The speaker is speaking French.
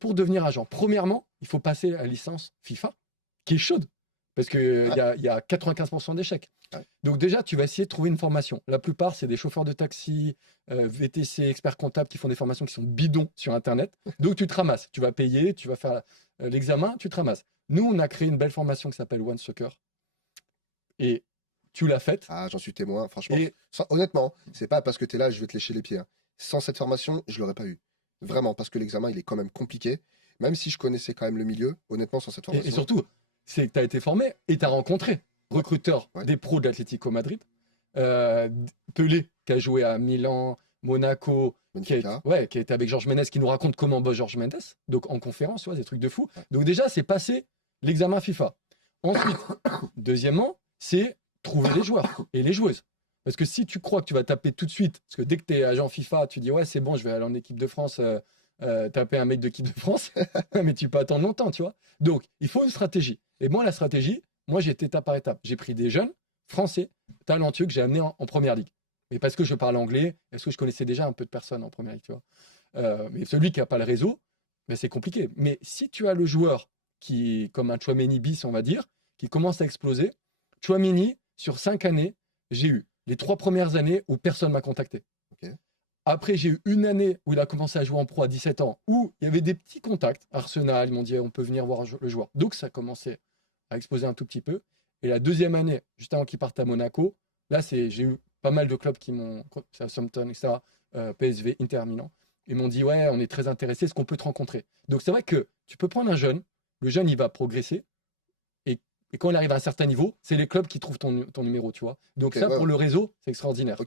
pour devenir agent, premièrement, il faut passer la licence FIFA, qui est chaude, parce qu'il y a 95% d'échecs. Ouais. Donc déjà, tu vas essayer de trouver une formation. La plupart, c'est des chauffeurs de taxi, VTC, experts comptables qui font des formations qui sont bidons sur Internet. Donc tu te ramasses, tu vas payer, tu vas faire l'examen, tu te ramasses. Nous, on a créé une belle formation qui s'appelle One Soccer. Et tu l'as faite. Ah, j'en suis témoin, franchement. Et Honnêtement, c'est pas parce que tu es là, je vais te lécher les pieds, hein. Sans cette formation, je l'aurais pas eu. Vraiment, parce que l'examen, il est quand même compliqué. Même si je connaissais quand même le milieu, honnêtement, sans cette Et formation. surtout, c'est que tu as été formé et tu as rencontré recruteurs Ouais. des pros de l'Atlético Madrid. Pelé, qui a joué à Milan, Monaco, qui Benfica. a été avec Georges Mendes, qui nous raconte comment bosse Georges Mendes, donc en conférence, tu vois, des trucs de fou. Ouais. Donc déjà, c'est passer l'examen FIFA. Ensuite, deuxièmement, c'est trouver les joueurs et les joueuses. Parce que si tu crois que tu vas taper tout de suite, parce que dès que tu es agent FIFA, tu dis ouais, c'est bon, je vais aller en équipe de France, taper un mec d'équipe de France, mais tu peux attendre longtemps, tu vois. Donc, il faut une stratégie. Et moi, la stratégie, moi, j'ai été étape par étape. J'ai pris des jeunes français, talentueux, que j'ai amenés en première ligue. Mais parce que je parle anglais, est-ce que je connaissais déjà un peu de personnes en première ligue, tu vois. Mais celui qui n'a pas le réseau, ben, c'est compliqué. Mais si tu as le joueur qui, comme un Tchouaméni bis, on va dire, qui commence à exploser, Tchouaméni, sur 5 années, j'ai eu les 3 premières années où personne ne m'a contacté. Ok. Après, j'ai eu une année où il a commencé à jouer en pro à 17 ans, où il y avait des petits contacts. Arsenal, ils m'ont dit on peut venir voir le joueur. Donc ça commençait à exploser un tout petit peu. Et la deuxième année, juste avant qu'il parte à Monaco, là, j'ai eu pas mal de clubs qui m'ont, Southampton, etc., PSV, Inter Milan, ils m'ont dit ouais, on est très intéressé, est-ce qu'on peut te rencontrer? Donc c'est vrai que tu peux prendre un jeune, le jeune il va progresser, et quand il arrive à un certain niveau, c'est les clubs qui trouvent ton numéro, tu vois. Donc Ok, ça, ouais, pour ouais. le réseau, c'est extraordinaire. Ok,